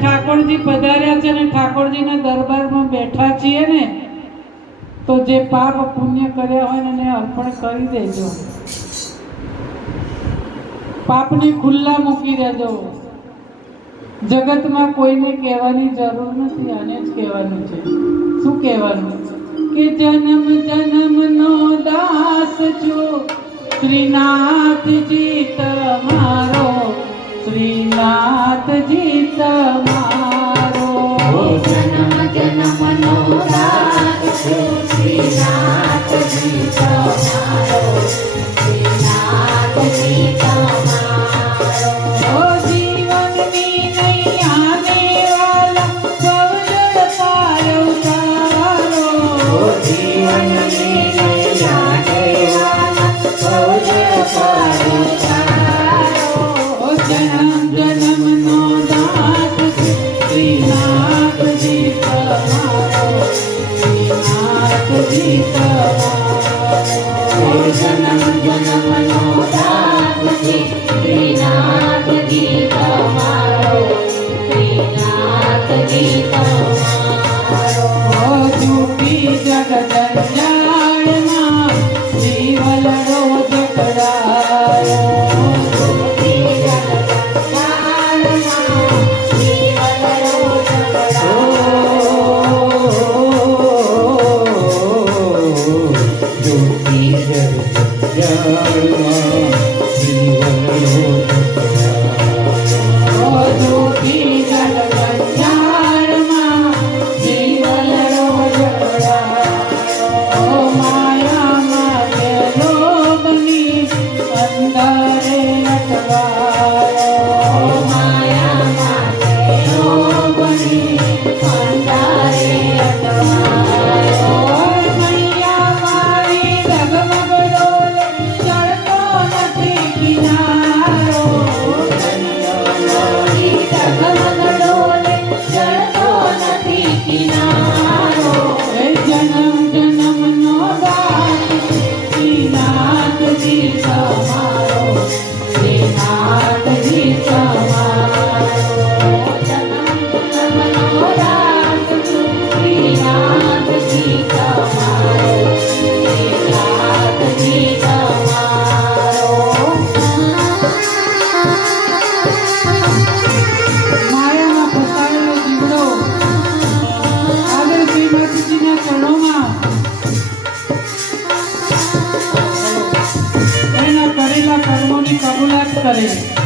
ઠાકોરજી પધાર્યા છે ને ઠાકોરજીના દરબારમાં બેઠા છીએ ને, તો જે પાપ પુણ્ય કર્યા હોય ને એને અર્પણ કરી દેજો. પાપને ખુલ્લા મૂકી દેજો. જગતમાં કોઈને કહેવાની જરૂર નથી, આને જ કહેવાનું છે. શું કહેવાનું? કે જન્મ જન્મનો દાસ છું શ્રીનાથજી તમારો, શ્રીનાથજી તમારો. જન્મ જન્મનો દાસ છું શ્રીનાથજી તમારો, શ્રીનાથજી તમારો. ઓ જીવનની નૈયાને વાલા સૌજળ પાર ઉતારો. ઓ જીવનની નૈયાને વાલા સૌજળ પાર ઉતારો. જન્મ જન્મનો દાસ શ્રીનાથજી તમારો, શ્રીનાથજી તમારો. જન્મ જન્મનો દાસ શ્રીનાથજી તમારો, શ્રીનાથજી તમારો. જૂઠી જગજંજાળમાં જીવલડો જકડાયો. Yeah. કરે